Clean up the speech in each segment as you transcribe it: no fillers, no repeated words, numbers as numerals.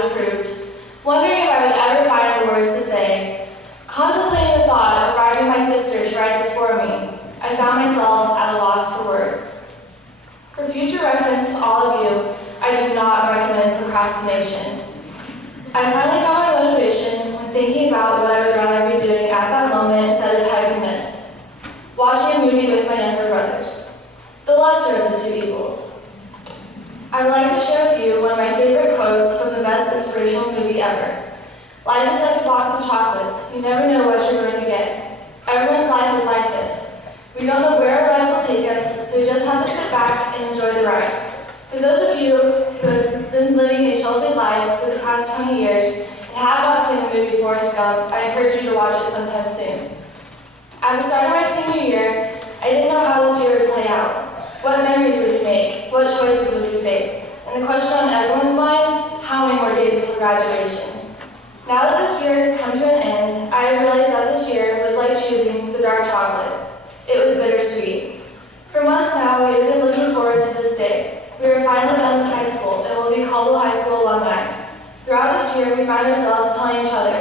have approved, wondering if I would ever find the words to say. Contemplating the thought of bribing my sister to write this for me, I found myself at a loss for words. For future reference to all of you, I do not recommend procrastination. I finally found my motivation when thinking about what I would rather be doing at that moment instead of typing this. Watching a movie with my younger brothers. The lesser of the two evils. I would like to share with you one of my favorite quotes from the best inspirational movie ever. Life is like a box of chocolates. You never know what you're going to get. Everyone's life is like this. We don't know where our lives will take us, so we just have to sit back and enjoy the ride. For those of you who have been living a sheltered life for the past 20 years and have not seen the movie Forrest Gump, I encourage you to watch it sometime soon. At the start of my senior year, I didn't know how this year would play out. What memories would we make? What choices would we face? And the question on everyone's mind, how many more days until graduation? Now that this year has come to an end, I realized that this year was like choosing the dark chocolate. It was bittersweet. For months now, we have been looking forward to this day. We are finally done with high school and will be Caldwell High School alumni. Throughout this year, we find ourselves telling each other,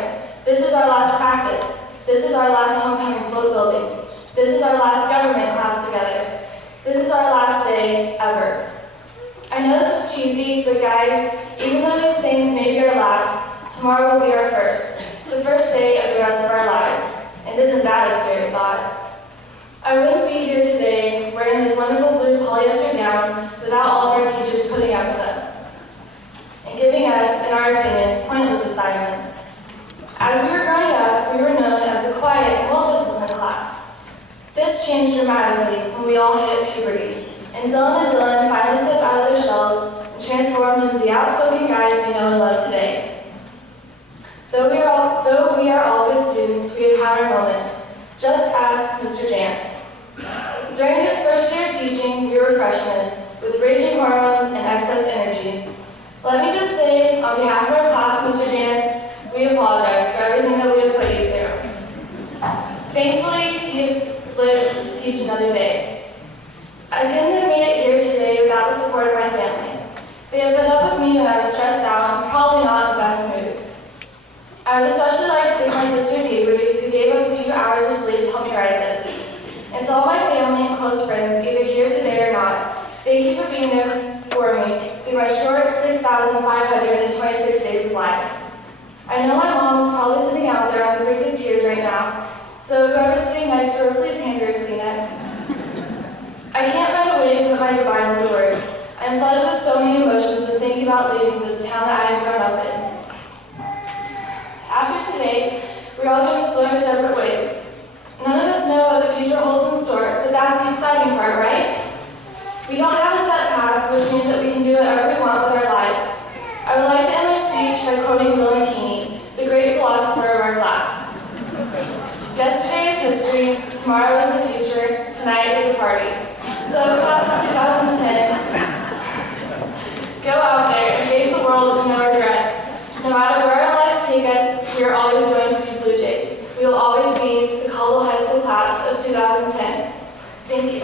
this is our last practice. This is our last homecoming float building. This is our last government class together. This is our last day ever. I know this is cheesy, but guys, even though these things may be our last, tomorrow will be our first. The first day of the rest of our lives. And isn't that a scary thought? I wouldn't be here today wearing this wonderful blue polyester gown without all of our teachers putting up with us and giving us, in our opinion, pointless assignments. As we were growing up, we were known as the quiet and well-disciplined class. This changed dramatically when we all hit puberty, and Dylan and Dylan finally stepped out of their shells and transformed into the outspoken guys we know and love today. Though we are all good students, we have had our moments. Just ask Mr. Dance. During his first year of teaching, we were freshmen, with raging hormones and excess energy. Let me just say, on behalf of our class, Mr. Dance, we apologize for everything that we have put you through. Thankfully, he has lived to teach another day. I couldn't have made it here today without the support of my family. They have put up with me when I was stressed out and probably not in the best mood. I would especially like to thank my sister Avery, who gave up a few hours of sleep to help me write this. And to all my family and close friends, either here today or not, thank you for being there for me through my short 6,526 days of life. I know my mom is probably sitting out there on the brink of tears right now, so whoever's sitting next to her, please hand her a Kleenex. I can't find a way to put my goodbyes into words. I am flooded with so many emotions when thinking about leaving this town that I have grown up in. After today, we're all going to explore our separate ways. None of us know what the future holds in store, but that's the exciting part, right? We don't have a set path, which means that we can do whatever we want with our lives. I would like to end my speech by quoting Dylan Keeney, the great philosopher of our class. Yesterday is history, tomorrow is the future, tonight is the party. So, class of 2010, go out there and face the world with no regrets. No matter where our lives take us, we are always going to be Blue Jays. We will always be the Caldwell High School class of 2010. Thank you.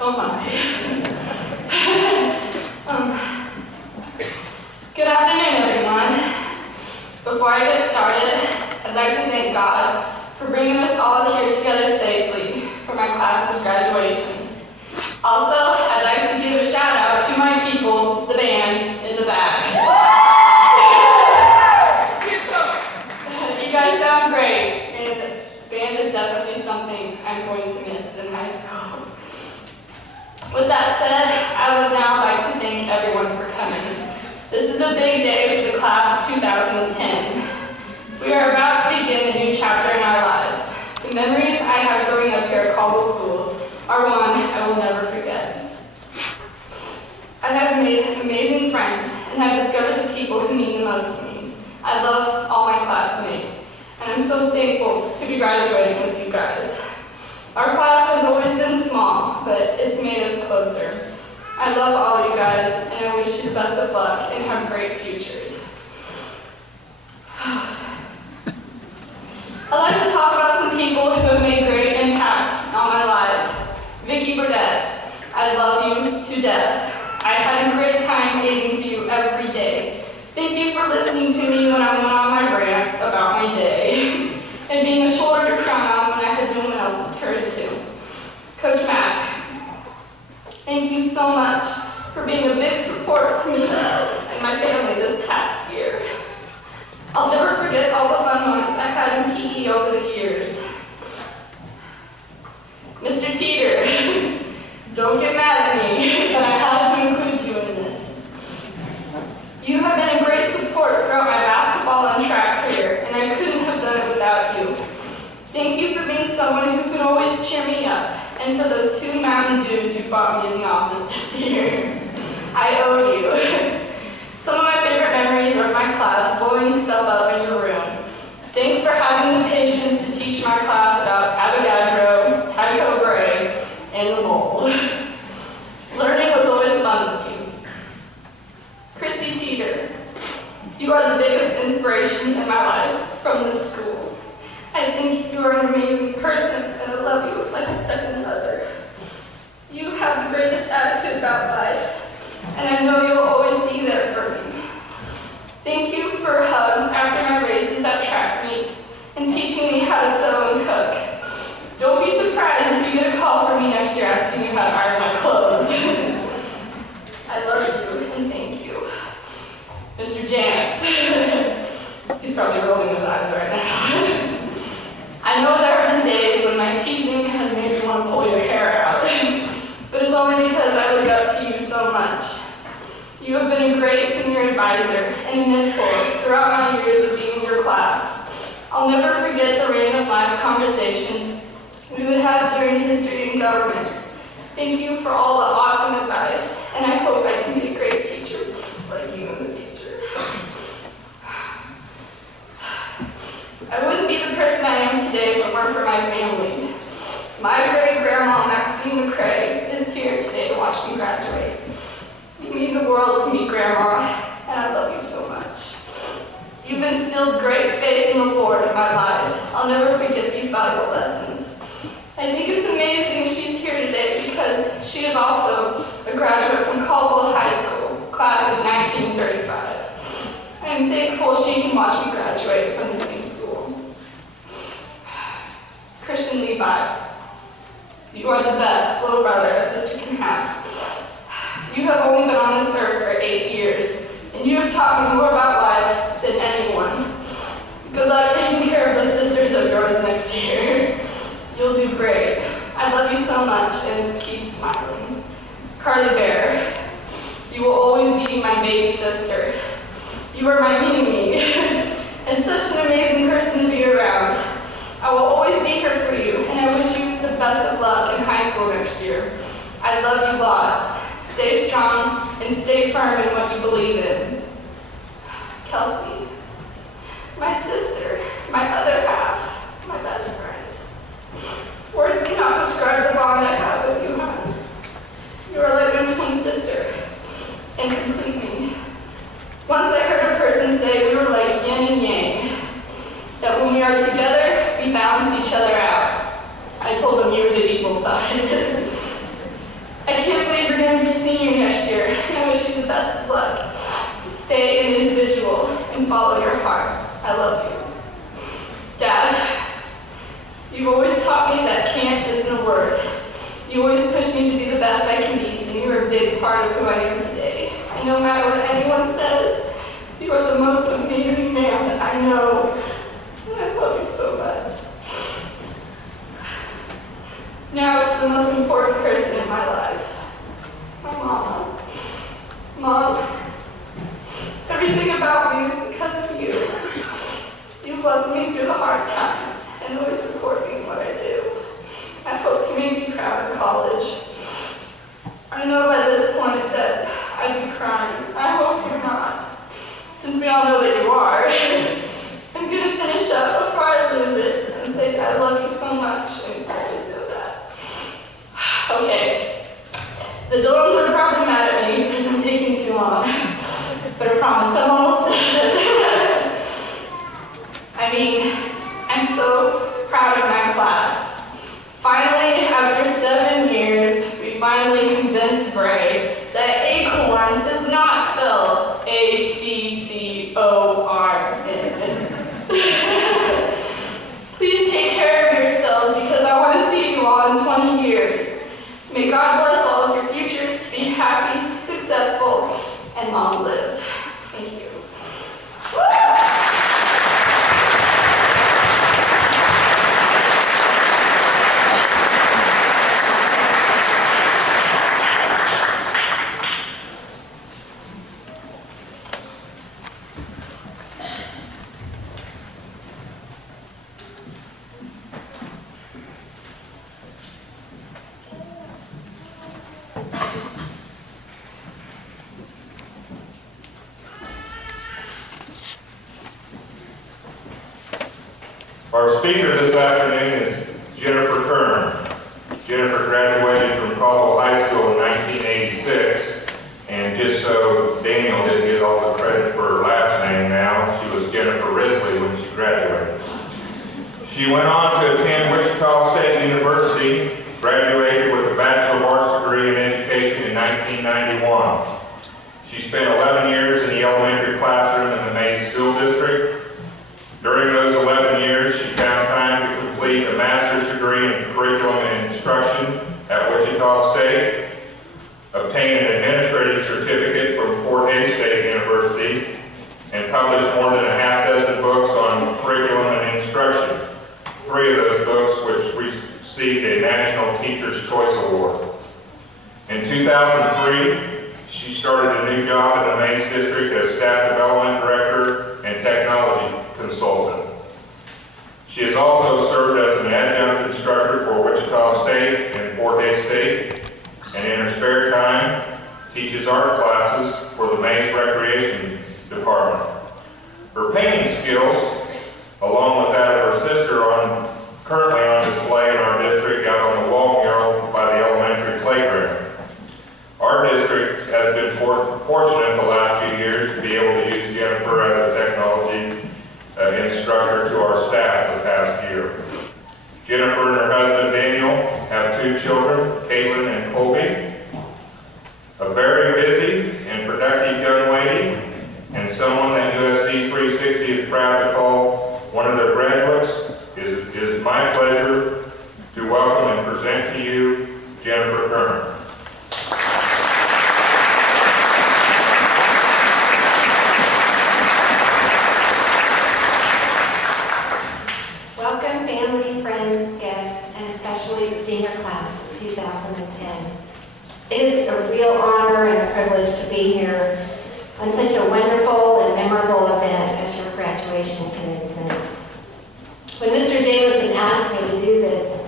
Oh my. Good afternoon, everyone. Before I get started, I'd like to thank God for bringing us all here together safely for my class's graduation. Also, I'd like to give a shout out to my people, the band in the back. You guys sound great, and band is definitely something I'm going to miss in high school. With that said, I would now like to thank everyone for coming. This is a big day for the class of 2010. We are about to begin a new chapter in our lives. The memories I have growing up here at Caldwell Schools are one I will never forget. I have made amazing friends and have discovered the people who mean the most to me. I love all my classmates, and I'm so thankful to be graduating with you guys. Our class has always been small, but it's made us closer. I love all you guys, and I wish you the best of luck and have great futures. I'd like to talk about some people who have made great impacts on my life. Vicky Burdett, I love you to death. I had a great time aiding for you every day. Thank you for listening to me when I went on my rants about my day, and being a shoulder to cry on when I had no one else to turn to. Coach Mack, thank you so much for being a big support to me and my family this past year. I'll never forget all the fun moments I had in PE over the years. Mr. Teeter, don't get mad at me, but I had to include you in this. You have been a great support throughout my basketball and track career, and I couldn't have done it without you. Thank you for being someone who can always cheer me up, and for those 2 Mountain Dews you bought me in the office this year. I owe you. Some of my favorite memories are my class blowing stuff up in your room. Thanks for having the patience to teach my class about Avogadro, Tycho Brahe, and the mole. Learning was always fun with you. Christy Teeter, you are the biggest inspiration in my life from this school. I think you are an amazing person, and I love you like a second mother. You have the greatest attitude about life, and I know you'll always be there for me. Thank you for hugs after my races at track meets and teaching me how to sew and cook. Don't be surprised if you get a call from me next year asking me how to iron my clothes. I love you and thank you. Mr. Janice. He's probably rolling his eyes right now. I know there have been days when my teasing has made me want to pull your hair out, but it's only because I look up to you so much. You have been a great senior advisor and mentor throughout my years of being in your class. I'll never forget the random life conversations we would have during history and government. Thank you for all the awesome advice, and I hope I can be a great teacher like you in the future. I wouldn't be the person I am today if it weren't for my family. My great-grandma, Maxine McCrae, is here today to watch me graduate. You mean the world to me, Grandma, and I love you so much. You've instilled great faith in the Lord in my life. I'll never forget these valuable lessons. I think it's amazing she's here today because she is also a graduate from Caldwell High School, class of 1935. I am thankful she can watch me graduate from the same school. Christian Levi, you are the best little brother a sister can have. You have only been on this earth for 8 years, and you have taught me more about life than anyone. Good luck taking care of those sisters of yours next year. You'll do great. I love you so much, and keep smiling. Carly Bear, you will always be my baby sister. You are my mini-me, and such an amazing person to be around. I will always be here for you, and I wish you the best of luck in high school next year. I love you lots. Stay strong and stay firm in what you believe in. Kelsey, my sister, my other half, my best friend. Words cannot describe the bond I have with you, hon. You are like my twin sister and complete me. Once I heard a person say we were like yin and yang, that when we are together, we balance each other out. I told them you were the equal side. I can't believe you're going to be a senior next year, and I wish you the best of luck. Stay an individual and follow your heart. I love you. Dad, you've always taught me that can't isn't a word. You always push me to be the best I can be, and you're a big part of who I am today. And no matter what anyone says, you are the most amazing man that I know. And I love you so much. Now to the most important person in my life, my mama. Mom, everything about me is because of you. You've loved me through the hard times and always support me in what I do. I hope to make you proud in college. I know by this point that I'd be crying. I hope you're not, since we all know that you are. I'm going to finish up before I lose it and say I love you so much and always know that. Okay, The dorms are probably mad at me because I'm taking too long, but I promise I'm almost done. I mean, I'm so proud of my class. Finally, after 7 years, we finally convinced Bray that acorn is not spelled A-C-C-O-R-N. Please take care of yourselves because I want to see you all in 20 years. May God bless all of your futures to be happy, successful, and long-lived. Thank you. Our speaker this afternoon is Jennifer Kern. Jennifer graduated from Caldwell High School in 1986, and just so Daniel didn't get all the credit for her last name now, she was Jennifer Risley when she graduated. She went on to attend Wichita State University, graduated with a Bachelor of Arts degree in Education in 1991. She spent 11 years in the elementary classroom in the Mays School District. During those 11 years, she found time to complete a master's degree in curriculum and instruction at Wichita State, obtained an administrative certificate from Fort Hays State University, and published more than a half dozen books on curriculum and instruction. 3 of those books which received a National Teacher's Choice Award. In 2003, she started a new job in the Mays District as Staff Development Director and Technology Consultant. She has also served as an adjunct instructor for Wichita State and Fort Hays State, and in her spare time, teaches art classes for the Mays Recreation Department. Her painting skills, along with that of her sister, are currently on display in our district out on the wall mural by the elementary playground. Our district has been fortunate the last few years to be able to use Jennifer as a technology instructor to our staff the past year. Jennifer and her husband Daniel have 2 children, Caitlin and Colby. A very busy and productive young lady, and someone that USD 360 is proud to call one of their graduates. It is my pleasure to welcome and present to you Jennifer Kern. Welcome, family, friends, guests, and especially the senior class of 2010. It is a real honor and a privilege to be here on such a wonderful and memorable event as your graduation commencement. When Mr. Jameson asked me to do this,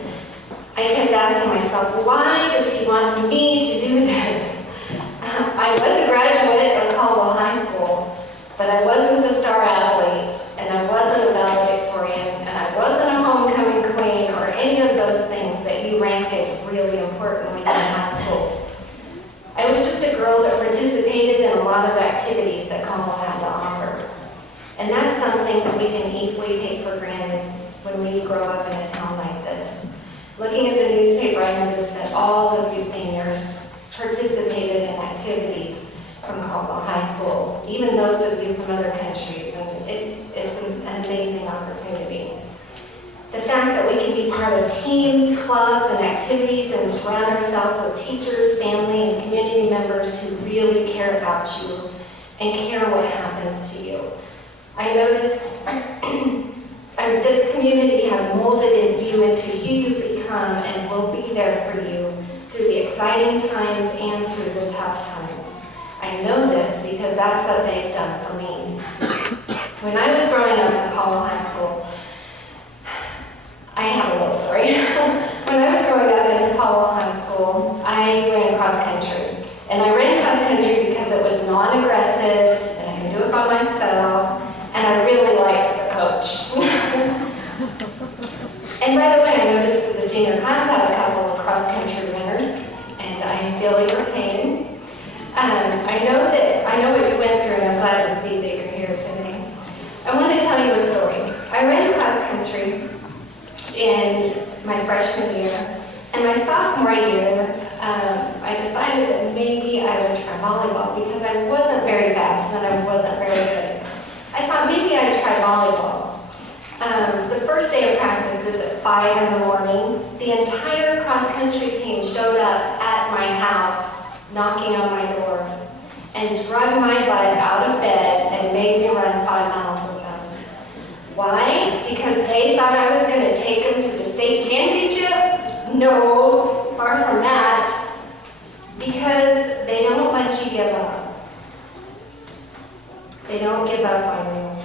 I kept asking myself, why does he want me to do this? I was a graduate of Caldwell High School, but I wasn't the star athlete, and I wasn't a valedictorian, and I wasn't a homecoming queen, or any of those things that you rank as really important when you're in high school. I was just a girl that participated in a lot of activities that Caldwell had to offer. And that's something that we can easily take for granted when we grow up in a town like this. Looking at the newspaper, I noticed that all of you seniors participated in activities from Caldwell High School, even those of you from other countries, and it's an amazing opportunity. The fact that we can be part of teams, clubs, and activities and surround ourselves with teachers, family, and community members who really care about you and care what happens to you. I noticed this community has molded you into who you become and will be there for you through the exciting times and through the tough times. I know this because that's what they've done for me. When I was growing up in Caldwell High School, I have a little story. When I was growing up in Caldwell High School, I ran cross country. And I ran cross country because it was non-aggressive, and I could do it by myself, and I really liked the coach. And by the way, I noticed that the senior class had a couple of cross country runners, and I feel your pain. sophomore year, I decided that maybe I would try volleyball because I wasn't very fast and I wasn't very good. I thought maybe I'd try volleyball. The first day of practice is at 5 in the morning. The entire cross-country team showed up at my house, knocking on my door, and dragged my butt out of bed and made me run 5 miles with them. Why? Because they thought I was going to take them to the state championship? No, far from that. Because they don't let you give up. They don't give up on you.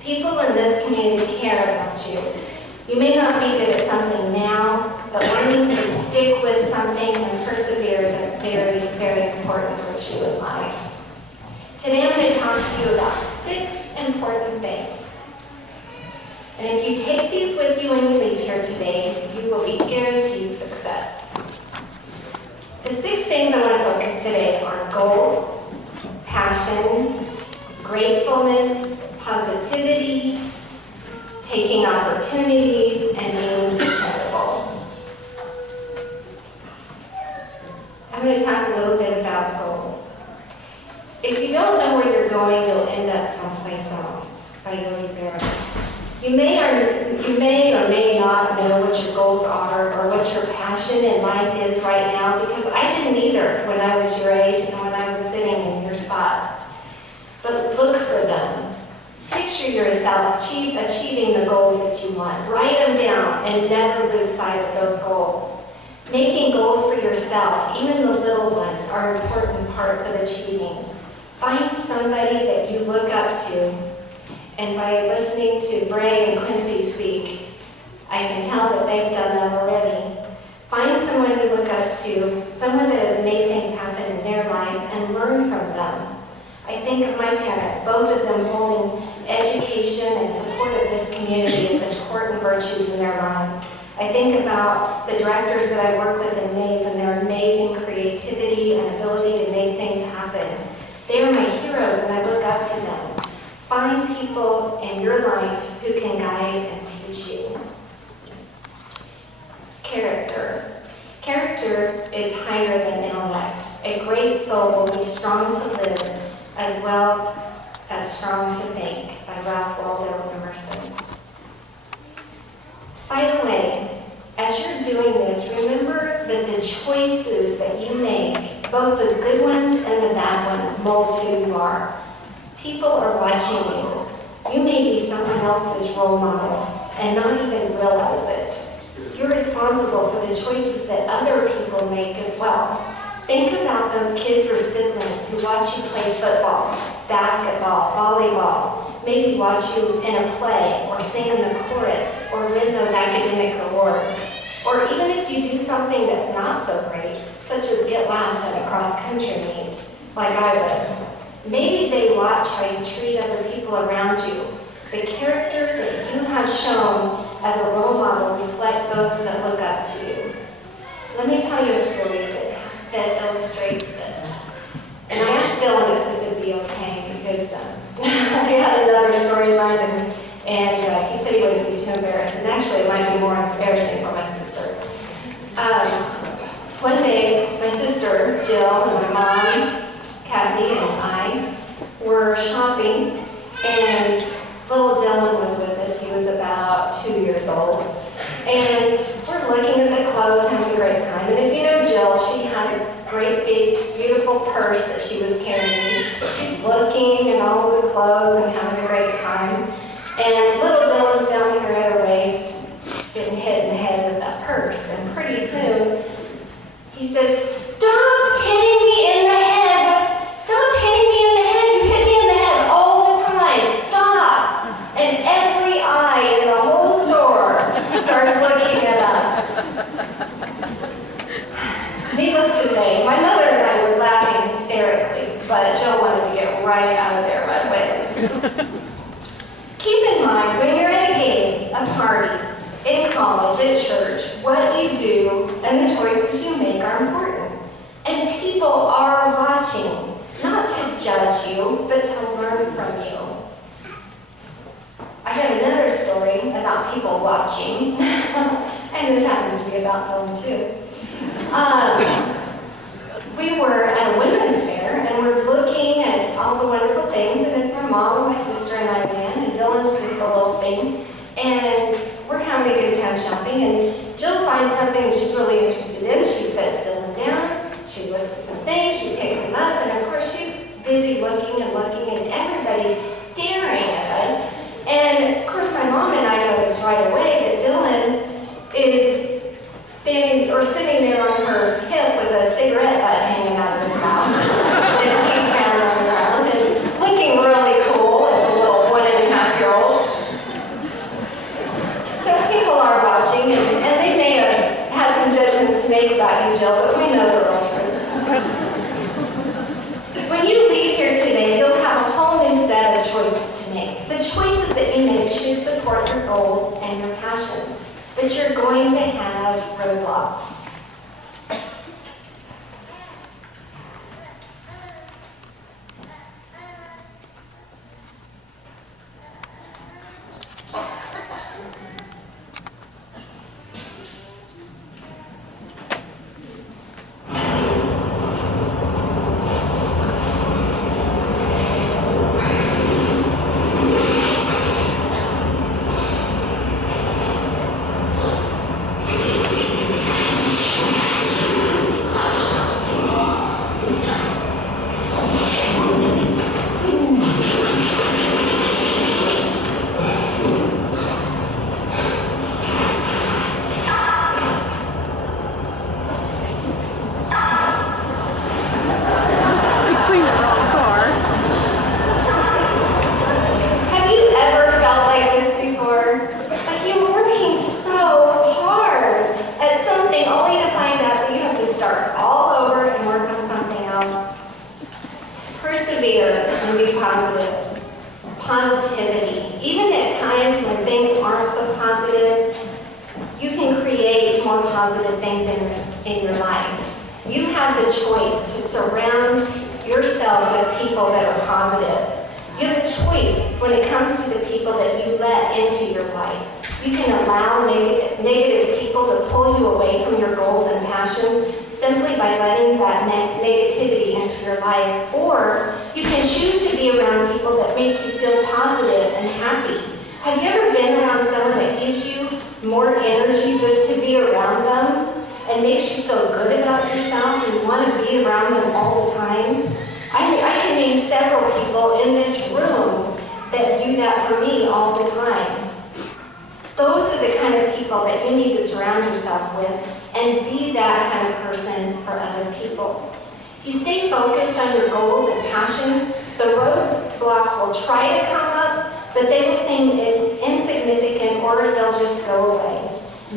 People in this community care about you. You may not be good at something now, but learning to stick with something and persevere is a very, very important virtue in life. Today I'm going to talk to you about 6 important things. And if you take these with you when you leave here today, you will be guaranteed success. The 6 things I want to focus today are goals, passion, gratefulness, positivity, taking opportunities, and being dependable. I'm going to talk a little bit about goals. If you don't know where you're going, you'll end up someplace else by going there. You may or may not know what your goals are or what your passion in life is right now, because I didn't either when I was your age and when I was sitting in your spot. But look for them. Picture yourself achieving the goals that you want. Write them down and never lose sight of those goals. Making goals for yourself, even the little ones, are important parts of achieving. Find somebody that you look up to. And by listening to Bray and Quincy speak, I can tell that they've done that already. Find someone you look up to, someone that has made things happen in their life, and learn from them. I think of my parents, both of them holding education and support of this community as important virtues in their lives. I think about the directors that I work with in Maze and their amazing creativity and ability to make things happen. They are my heroes and I look up to them. Find people in your life who can guide and teach you. Character. Character is higher than intellect. A great soul will be strong to live as well as strong to think, by Ralph Waldo Emerson. By the way, as you're doing this, remember that the choices that you make, both the good ones and the bad ones, mold who you are. People are watching you. You may be someone else's role model and not even realize it. You're responsible for the choices that other people make as well. Think about those kids or siblings who watch you play football, basketball, volleyball, maybe watch you in a play or sing in the chorus or win those academic awards. Or even if you do something that's not so great, such as get last at a cross-country meet, like I would. Maybe they watch how you treat other people around you. The character that you have shown as a role model reflect those that look up to you. Let me tell you a story that illustrates this. And I asked Dylan if this would be okay because I had another story in mind and he said he wouldn't be too embarrassed. And actually it might be more embarrassing for my sister. One day my sister Jill and my mom Kathy and I were shopping, and little Dylan was with us. He was about 2 years old. And we're looking at the clothes, having a great time. And if you know Jill, she had a great, big, beautiful purse that she was carrying. She's looking at all of the clothes and having a great time. And little Dylan's down here at her waist, getting hit in the head with that purse. And pretty soon, he says, "Stop hitting me in the head! Stop hitting me in the head! You hit me in the head all the time! Stop!" And every eye in the whole store starts looking at us. Needless to say, my mother and I were laughing hysterically, but Jill wanted to get right out of there right away. Keep in mind, when you're at a game, a party, in college, at church, what you do and the choices you make are important. And people are watching, not to judge you, but to learn from you. I got another story about people watching. And this happens to be about Dylan too. We were at a women's fair and we're looking at all the wonderful things, and it's my mom, my sister, and I again, and Dylan's just a little thing. And we're having a good time shopping, and Jill finds something she's really interested in. She sets Dylan down, she looks at some things, she picks them up, and of course she's busy looking, and everybody's staring at us. And of course my mom and I noticed right away that Dylan is standing or sitting there on her hip with a cigarette butt hanging out of his mouth and a feet down on the ground and looking really cool as a little 1.5-year-old. So people are watching, and they may have had some judgments to make about you, Jill, but we know they're all true. When you leave here today, you'll have a whole new set of choices to make. The choices that you make should support your goals and your passions. But you're going to have roadblocks. Positivity. Even at times when things aren't so positive, you can create more positive things in your life. You have the choice to surround yourself with people that are positive. You have a choice when it comes to the people that you let into your life. You can allow negative people to pull you away from your goals and passions simply by letting that negativity into your life. Or you can choose to be around people that make you feel positive and happy. Have you ever been around someone that gives you more energy just to be around them and makes you feel good about yourself and you want to be around them all the time? I can name several people in this room that do that for me all the time. Those are the kind of people that you need to surround yourself with and be that kind of person for other people. If you stay focused on your goals and passions, the roadblocks will try to come up, but they will seem insignificant or they'll just go away.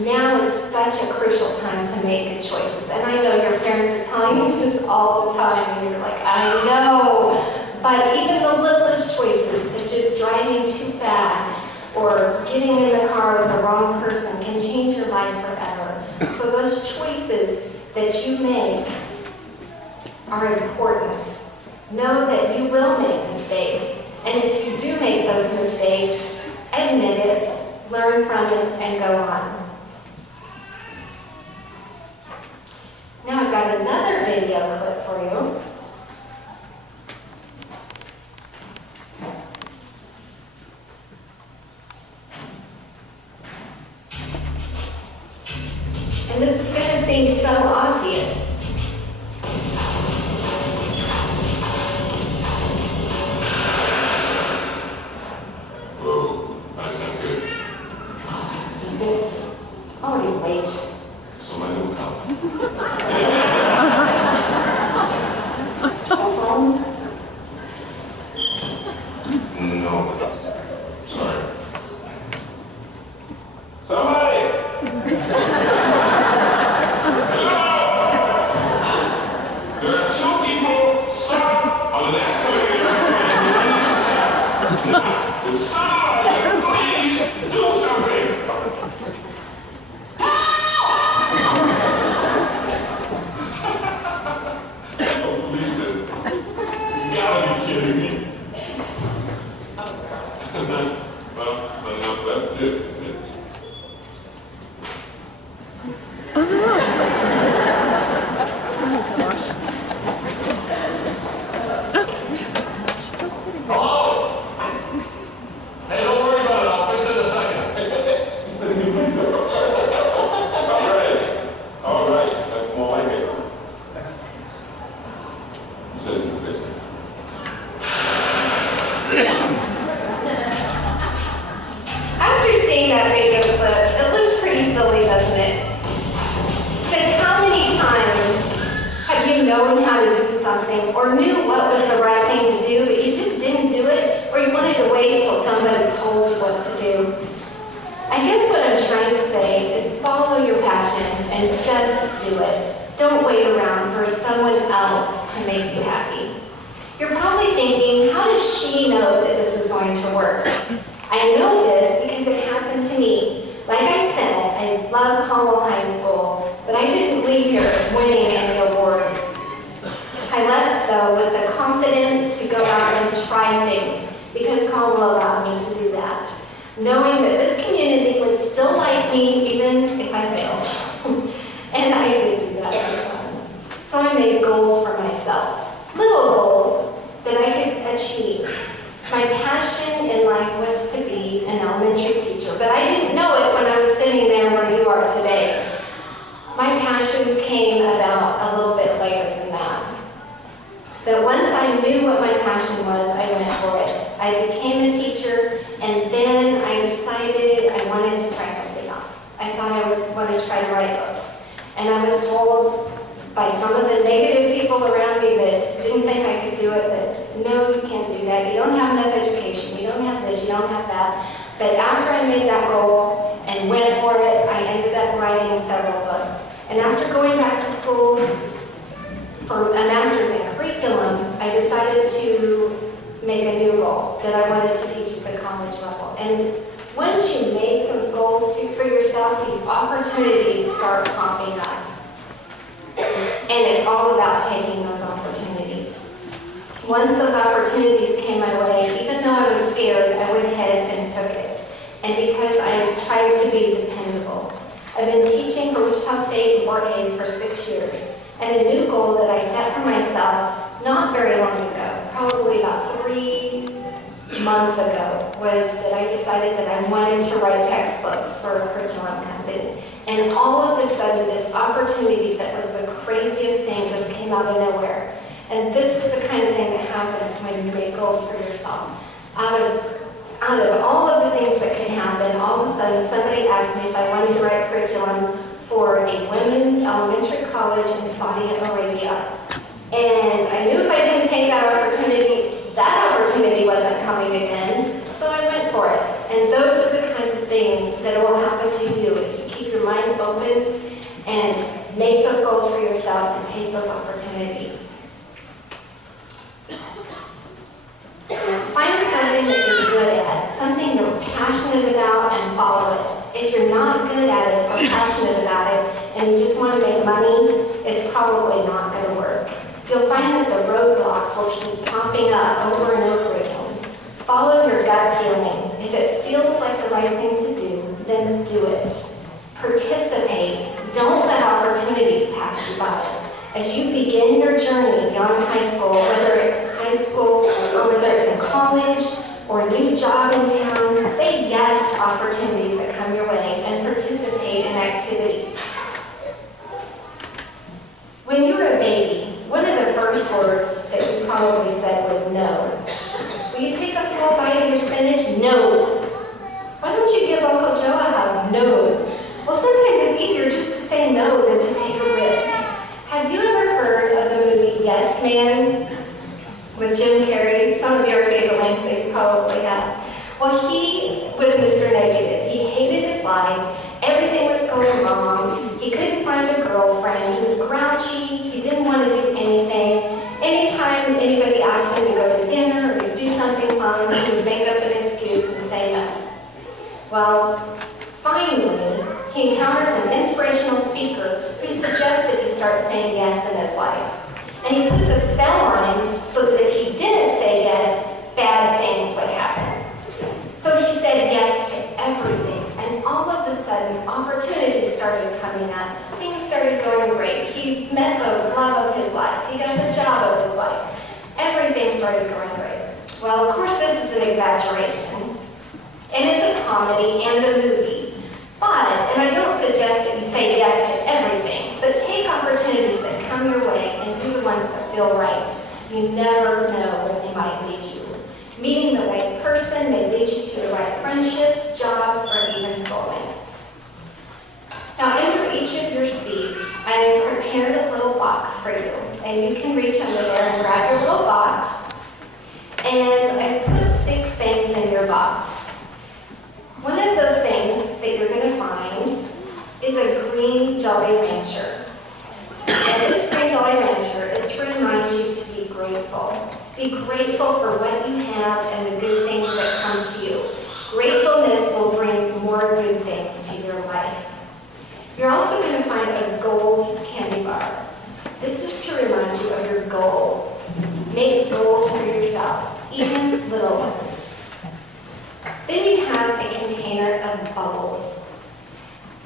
Now is such a crucial time to make good choices. And I know your parents are telling you this all the time, and you're like, I know. But even the littlest choices, such as driving too fast or getting in the car with the wrong person, can change your life forever. So those choices that you make are important. Know that you will make mistakes. And if you do make those mistakes, admit it, learn from it, and go on. Now I've got another video clip for you. And this is going to seem so obvious. Whoa, that's not good. This. Oh, wait. Somebody will come. No. Sorry. Somebody! Hello! known how to do something or knew what was the right thing to do, but you just didn't do it, or you wanted to wait until somebody told you what to do? I guess what I'm trying to say is follow your passion and just do it. Don't wait around for someone else to make you happy. You're probably thinking, how does she know that this is going to work? I know this because it happened to me. Like I said, I love Caldwell High School, but I didn't leave here winning any awards. I left, though, with the confidence to go out and try things because Caldwell allowed me to do that, knowing that this community would still like me even if I failed. And I did do that sometimes. So I made goals for myself, little goals that I could achieve. My passion in life was to be an elementary teacher, but I didn't know it when I was sitting there where you are today. My passions came about a little bit later than that. But once I knew what my passion was, I went for it. I became a teacher, and then I decided I wanted to try something else. I thought I would want to try to write books. And I was told by some of the negative people around me that didn't think I could do it, that no, you can't do that. You don't have enough education. You don't have this. You don't have that. But after I made that goal and went for it, I ended up writing several books. And after going back to school for a master's in curriculum, I decided to make a new goal that I wanted to teach at the college level. And once you make those goals for yourself, these opportunities start popping up. And it's all about taking those opportunities. Once those opportunities came my way, even though I was scared, I went ahead and took it. And because I tried to be dependable. I've been teaching for Wichita State and Fort Hays for 6 years. And a new goal that I set for myself not very long ago, probably about 3 months ago, was that I decided that I wanted to write textbooks for a curriculum company. And all of a sudden, this opportunity that was the craziest thing just came out of nowhere. And this is the kind of thing that happens when you make goals for yourself. Out of all of the things that can happen, all of a sudden somebody asked me if I wanted to write curriculum for a women's elementary college in Saudi Arabia. And I knew if I didn't take that opportunity wasn't coming again, so I went for it. And those are the kinds of things that will happen to you if you keep your mind open and make those goals for yourself and take those opportunities. Find something that you're good at, something you're passionate about, and follow it. If you're not good at it or passionate about it and you just want to make money, it's probably not going to work. You'll find that the roadblocks will keep popping up over and over again. Follow your gut feeling. If it feels like the right thing to do, then do it. Participate. Don't let opportunities pass you by. As you begin your journey beyond high school, whether it's high school or whether it's in college or a new job in town, say yes to opportunities that come your way and participate in activities. When you were a baby, one of the first words that you probably said was no. Will you take a small bite of your spinach? No. Why don't you give Uncle Joe a hug? No. Well, sometimes it's easier just to say no than to take a risk. Have you ever heard of the movie Yes Man with Jim Carrey? Some of you are giggling, so you probably have. Well, he was Mr. Negative. He hated his life. Everything was going wrong. He couldn't find a girlfriend. He was grouchy. He didn't want to do anything. Anytime anybody asked him to go to dinner or to do something fun, he would make up an excuse and say no. Well, finally, he encounters an inspirational speaker who suggests that he start saying yes in his life. And he puts a spell on him so that if he didn't say yes, bad things would happen. So he said yes to everything. And all of a sudden, opportunities started coming up. Things started going great. He met the love of his life. He got the job of his life. Everything started going great. Well, of course, this is an exaggeration. And it's a comedy and a movie. But, and I don't suggest that you say yes to everything, but take opportunities that come your way and do the ones that feel right. You never know where they might lead you. Meeting the right person may lead you to the right friendships, jobs, or even soulmates. Now, under each of your seats, I have prepared a little box box for you. And you can reach under there and grab your little box. And I put 6 things in your box. One of those things that you're going to find is a green Jolly Rancher. And this green Jolly Rancher is to remind you to be grateful. Be grateful for what you have and the good things that come to you. Gratefulness will bring more good things to your life. You're also going to find a gold candy bar. This is to remind you of your goals. Make goals for yourself, even little ones. Then you have a container of bubbles.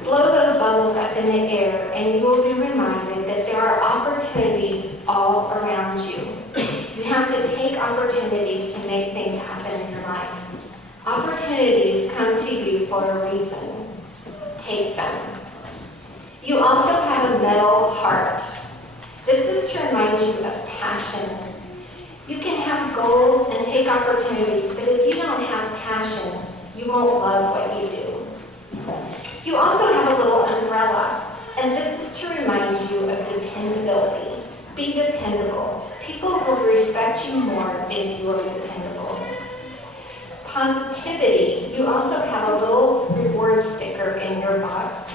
Blow those bubbles up in the air and you will be reminded that there are opportunities all around you. You have to take opportunities to make things happen in your life. Opportunities come to you for a reason. Take them. You also have a metal heart. This is to remind you of passion. You can have goals and take opportunities, but if you don't have passion, you won't love what you do. You also have a little umbrella, and this is to remind you of dependability. Be dependable. People will respect you more if you are dependable. Positivity. You also have a little reward sticker in your box.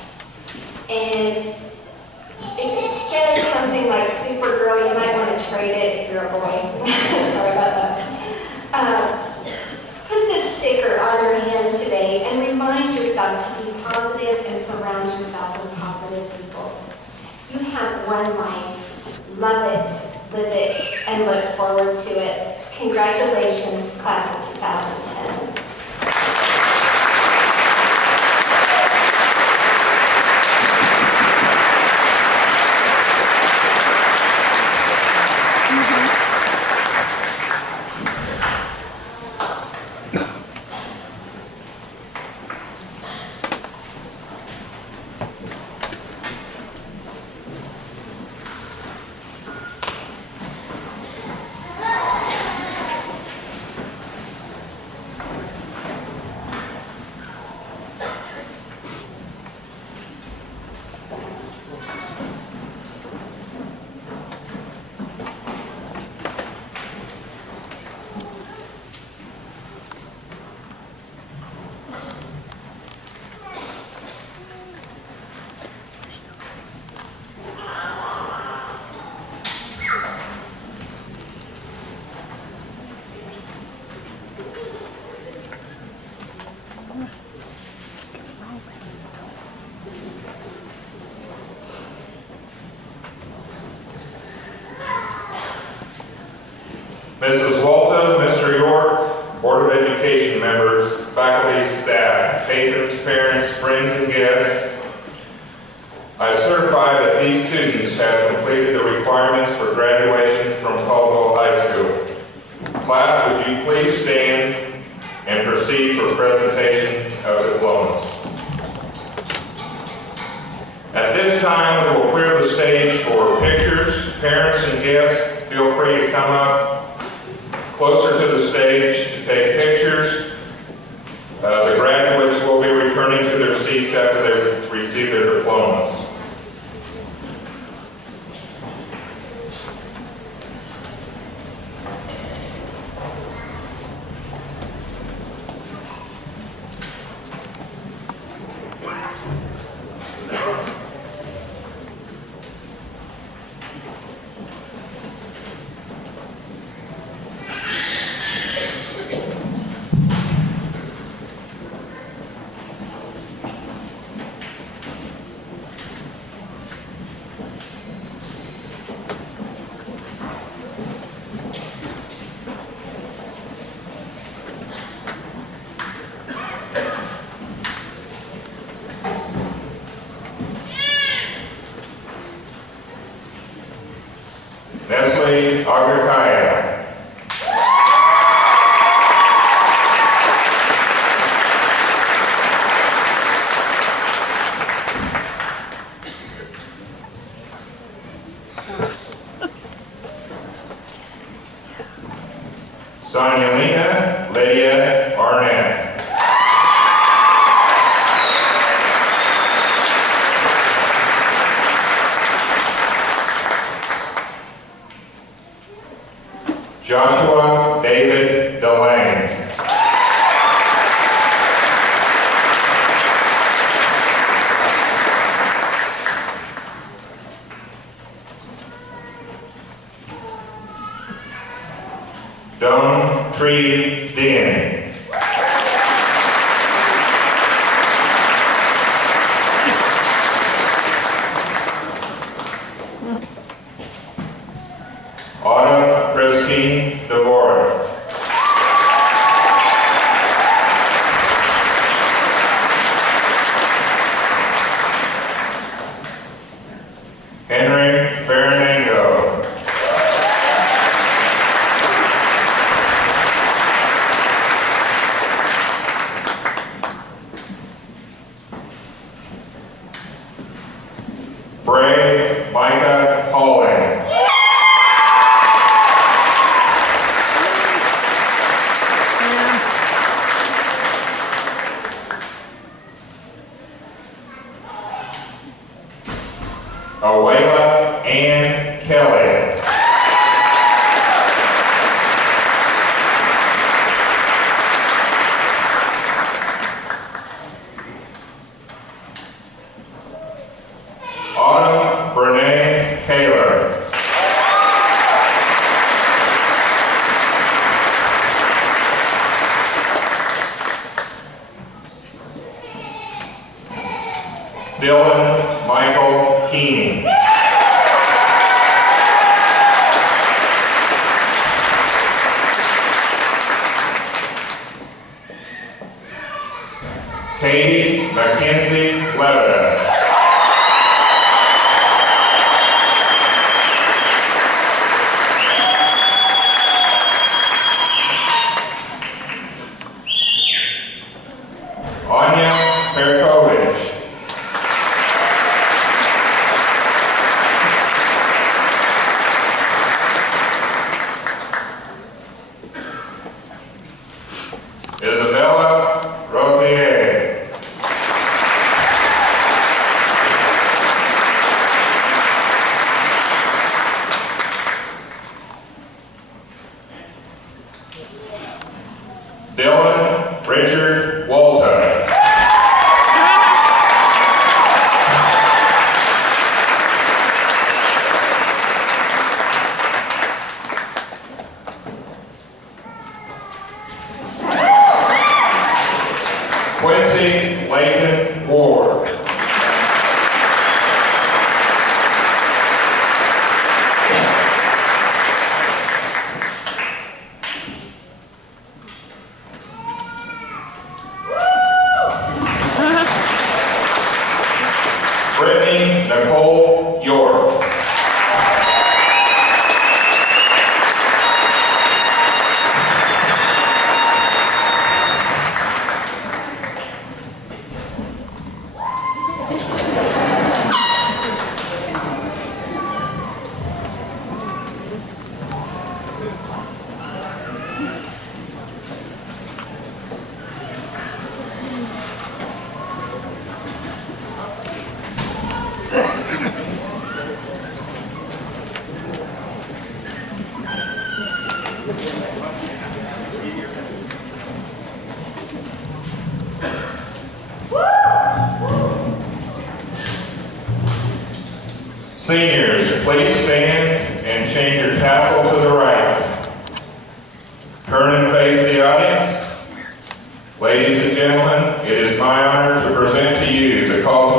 And it says something like Supergirl. You might want to trade it if you're a boy. Sorry about that. Put this sticker on your hand today and remind yourself to be positive and surround yourself with positive people. You have one life. Love it, live it, and look forward to it. Congratulations, class of 2010. Mrs. Walton, Mr. York, Board of Education members, faculty, staff, patrons, parents, friends, and guests, I certify that these students have completed the requirements for graduation from Caldwell High School. Class, would you please stand and proceed for presentation of diplomas. At this time, we will clear the stage for pictures. Parents and guests, feel free to come up closer to the stage to take pictures. The graduates will be returning to their seats after they receive their diplomas. Nestle Agrakaya. Sonialina Lydia Arnett. Joshua David Delane. Don Tree Dean. Autumn Christine Dvorak. Henry Fernando. Bray Micah Pauling. Awela Ann Kelly. Autumn Brene Taylor. Dylan Michael Keeney. Katie Mackenzie Levitt. Anya Perkovich. Isabella Rosier. Dylan Richard Walton. Quincy Layton Ward. Brittany Nicole York. Seniors, please stand and change your tassel to the right. Turn and face the audience. Ladies and gentlemen, it is my honor to present to you the Caldwell